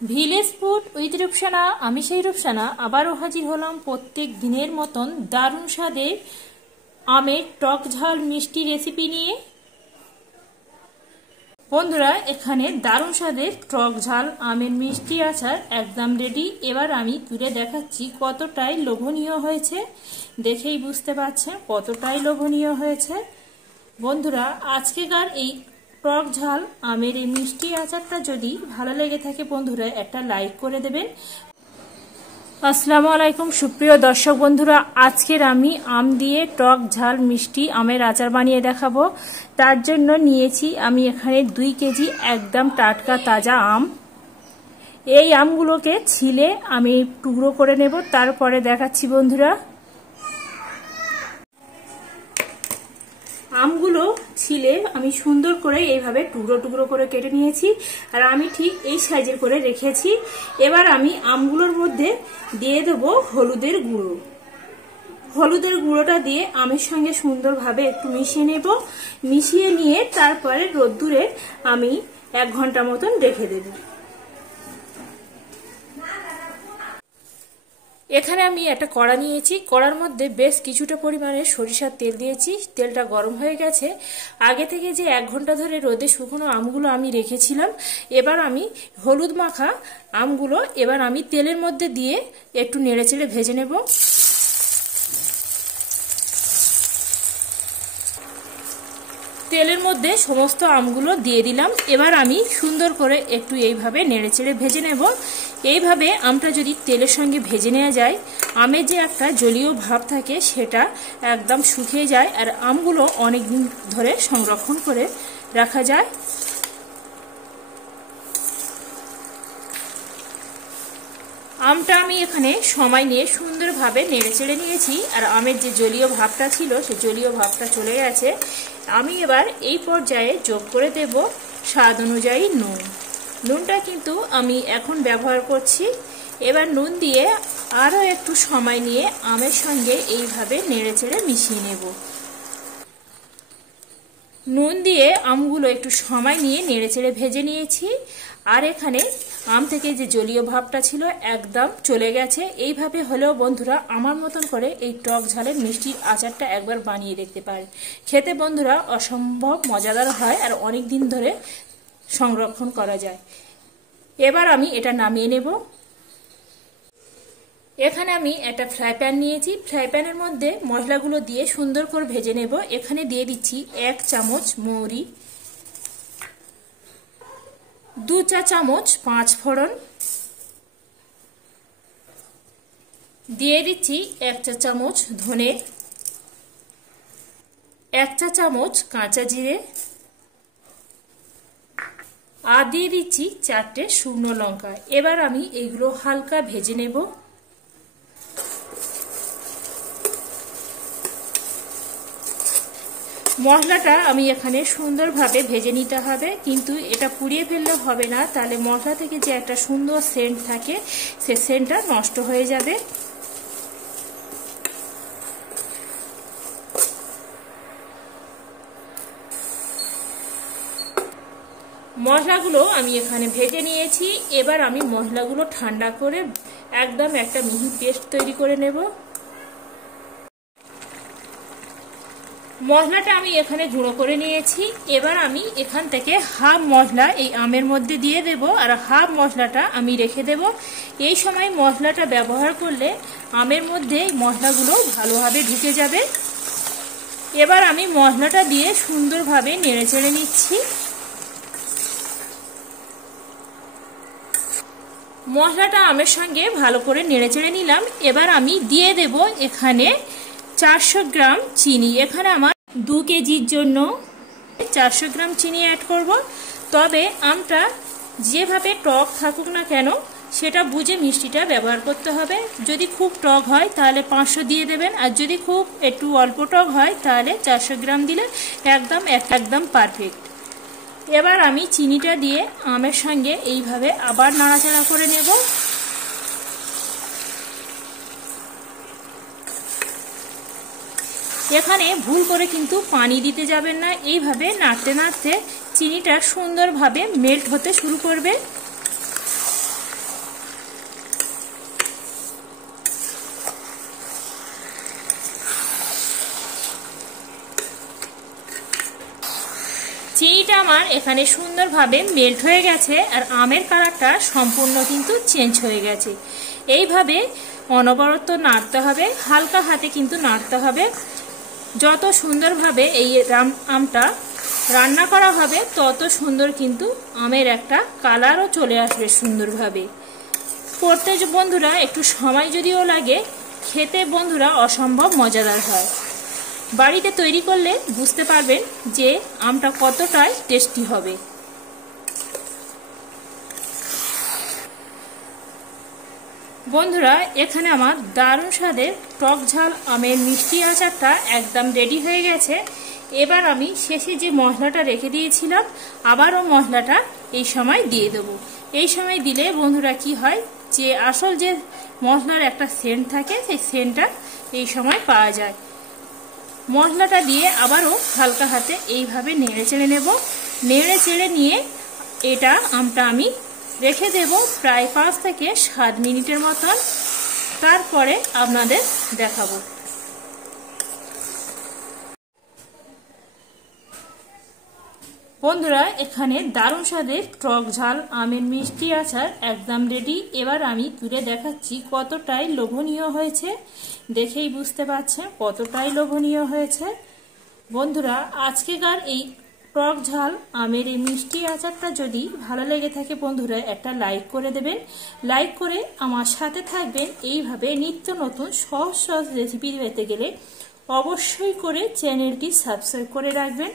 Village food with Rupsana, আমি সেই রূপসানা আবারও হাজির হলাম প্রত্যেক দিনের মতন দারুণ স্বাদের আমের টক ঝাল মিষ্টি রেসিপি নিয়ে। বন্ধুরা, এখানে দারুণ স্বাদের টক ঝাল আমের মিষ্টি আচার একদম রেডি। এবার আমি তুলে দেখাচ্ছি কতটাই লোভনীয় হয়েছে, দেখেই বুঝতে পারছেন কতটাই লোভনীয় হয়েছে। বন্ধুরা, আজকেকার এই টক ঝাল আমের এই মিষ্টি আচারটা যদি ভালো লেগে থাকে বন্ধুরা একটা লাইক করে দেবেন। আসসালামু আলাইকুম সুপ্রিয় দর্শক বন্ধুরা, আজকের আমি আম দিয়ে টক ঝাল মিষ্টি আমের আচার বানিয়ে দেখাবো। তার জন্য নিয়েছি আমি এখানে 2 কেজি একদম টাটকা তাজা আম। এই আমগুলোকে ছিলে আমি টুকরো করে নেব, তারপরে দেখাচ্ছি বন্ধুরা। আমগুলো ছিলে আমি সুন্দর করে এইভাবে টুকরো টুকরো করে কেটে নিয়েছি, আর আমি ঠিক এই সাইজের করে রেখেছি। এবার আমি আমগুলোর মধ্যে দিয়ে দেব হলুদের গুঁড়ো। হলুদের গুঁড়োটা দিয়ে আমের সঙ্গে সুন্দরভাবে একটু মিশিয়ে নেব। মিশিয়ে নিয়ে তারপরে রোদ্দুরে আমি 1 ঘন্টা মতন রেখে দেব। এখানে আমি একটা কড়া নিয়েছি, কড়ার মধ্যে বেশ কিছুটা পরিমাণে সরিষার তেল দিয়েছি। তেলটা গরম হয়ে গেছে। আগে থেকে যে 1 ঘন্টা ধরে রোদে শুকনো আমগুলো আমি রেখেছিলাম, এবার আমি হলুদ মাখা আমগুলো এবার আমি তেলের মধ্যে দিয়ে একটু নেড়েচেড়ে ভেজে নেব। তেলের মধ্যে সমস্ত আমগুলো দিয়ে দিলাম। এবার আমি সুন্দর করে একটু এইভাবে নেড়েচেড়ে ভেজে নেব। এইভাবে আমটা যদি তেলের সঙ্গে ভেজে নেওয়া যায়, আমের যে একটা জলীয় ভাব থাকে সেটা একদম শুকিয়ে যায়, আর আমগুলো অনেক দিন ধরে সংরক্ষণ করে রাখা যায়। আমটা আমি এখানে সময় নিয়ে সুন্দরভাবে নেড়েচেড়ে নিয়েছি, আর আমের যে জলীয় ভাবটা ছিল সেই জলীয় ভাবটা চলে গেছে। আমি এবার এই পর্যায়ে যোগ করে দেব স্বাদ অনুযায়ী নুন। নুনটা কিন্তু আমি এখন ব্যবহার করছি। এবার নুন দিয়ে আরও একটু সময় নিয়ে আমের সঙ্গে এইভাবে নেড়েচেড়ে মিশিয়ে নেব। নুন দিয়ে আমগুলো একটু সময় নিয়ে নেড়েচেড়ে ভেজে নিয়েছি, আর এখানে আম থেকে যে জলীয় ভাবটা ছিল একদম চলে গেছে। এইভাবে হলেও বন্ধুরা আমার মতন করে এই টক ঝালের মিষ্টির আচারটা একবার বানিয়ে দেখতে পারে। খেতে বন্ধুরা অসম্ভব মজাদার হয়, আর অনেক দিন ধরে সংরক্ষণ করা যায়। এবার আমি এটা নামিয়ে নেব। এখানে আমি একটা ফ্রাই প্যান নিয়েছি। ফ্রাই প্যানের মধ্যে মশলাগুলো দিয়ে সুন্দর করে ভেজে নেব। এখানে দিয়ে দিচ্ছি 1 চামচ মৌরি, 2 চা চামচ 5 ফোড়ন, দিয়ে দিচ্ছি 1 চা চামচ ধনে, 1 চা চামচ কাঁচা জিরে, আর দিয়ে দিচ্ছি 4টে শুকনো লঙ্কা। এবার আমি এগুলো হালকা ভেজে নেব। মশলাটা আমি এখানে সুন্দরভাবে ভেজে নিতে হবে, কিন্তু এটা পুড়িয়ে ফেললে হবে না, তাহলে মশলা থেকে যে একটা সুন্দর সেন্ট থাকে সে সেন্টটা নষ্ট হয়ে যাবে। মশলাগুলো আমি এখানে ভেজে নিয়েছি। এবার আমি মশলাগুলো ঠান্ডা করে একদম একটা মিহি পেস্ট তৈরি করে নেব। মশলাটা আমি এখানে গুঁড়ো করে নিয়েছি। এবার আমি এখান থেকে হাফ মশলা এই আমের মধ্যে দিয়ে দেব, আর হাফ মশলাটা আমি রেখে দেব। এই সময় মশলাটা ব্যবহার করলে আমের মধ্যে মশলাগুলো ভালোভাবে ঢুকে যাবে। এবার আমি মশলাটা দিয়ে সুন্দরভাবে নেড়েচেড়ে নিচ্ছি। মশলাটা আমের সঙ্গে ভালো করে নেড়েচেড়ে নিলাম। এবার আমি দিয়ে দেব এখানে 400 গ্রাম চিনি। এখানে আমার 2 কেজির জন্য 400 গ্রাম চিনি অ্যাড করব। তবে আমটা যেভাবে টক থাকুক না কেন সেটা বুঝে মিষ্টিটা ব্যবহার করতে হবে। যদি খুব টক হয় তাহলে 500 দিয়ে দেবেন, আর যদি খুব একটু অল্প টক হয় তাহলে 400 গ্রাম দিলে একদম পারফেক্ট। এবার আমি চিনিটা দিয়ে আমের সঙ্গে এইভাবে আবার নাড়াচাড়া করে নেব। এখানে ভুল করে কিন্তু পানি দিতে যাবেন না। এইভাবে নাড়তে নাড়তে চিনিটা সুন্দরভাবে মেল্ট হতে শুরু করবে। আমার এখানে সুন্দরভাবে মেল্ট হয়ে গেছে আর আমের কালারটা সম্পূর্ণ কিন্তু চেঞ্জ হয়ে গেছে। এইভাবে অনবরত নাড়তে হবে, হালকা হাতে কিন্তু নাড়তে হবে। যত সুন্দরভাবে এই আমটা রান্না করা হবে তত সুন্দর কিন্তু আমের একটা কালারও চলে আসবে সুন্দরভাবে। করতে বন্ধুরা একটু সময় যদিও লাগে, খেতে বন্ধুরা অসম্ভব মজাদার হয়। বাড়িতে তৈরি করলে বুঝতে পারবেন যে আমটা কতটাই টেস্টি হবে। বন্ধুরা এখানে আমার দারুণ স্বাদের টক ঝাল আমের মিষ্টি আচারটা একদম রেডি হয়ে গেছে। এবার আমি শেষে যে মশলাটা রেখে দিয়েছিলাম আবারও মশলাটা এই সময় দিয়ে দেবো। এই সময় দিলে বন্ধুরা কি হয়, যে আসল যে মশলার একটা সেন্ট থাকে সেই সেন্টটা এই সময় পাওয়া যায়। মশলাটা দিয়ে আবারও হালকা হাতে এইভাবে নেড়ে চেড়ে নেব। নেড়ে চেড়ে নিয়ে এটা আমটা আমি রেখে দেব প্রায় 5 থেকে 7 মিনিটের মতন। তারপরে আপনাদের দেখাবো। বন্ধুরা এখানে দারুণ স্বাদের টক ঝাল আমের মিষ্টি আচার একদম রেডি। এবার আমি তুলে দেখাচ্ছি কতটাই লোভনীয় হয়েছে। দেখেই বুঝতে পারছেন কতটাই লোভনীয় হয়েছে। বন্ধুরা আজকেকার এই টক ঝাল আমের এই মিষ্টি আচারটা যদি ভালো লেগে থাকে বন্ধুরা একটা লাইক করে দেবেন। লাইক করে আমার সাথে থাকবেন। এইভাবে নিত্য নতুন সহজ সহজ রেসিপি পেতে গেলে অবশ্যই করে চ্যানেলটি সাবস্ক্রাইব করে রাখবেন।